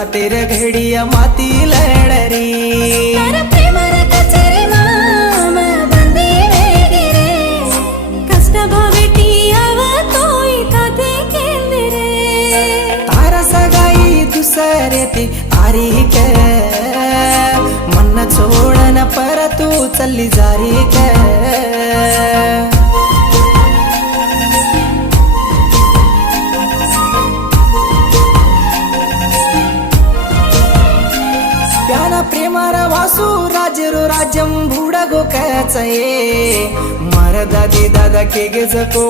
जाते रे घडिया माती लडरी दुसरे तारीख मन छोड़न पर तू चली जारी के प्याना प्रेमार वासू राजरो राज्यम भूडगो कचये मरदा दे दादा के गे जको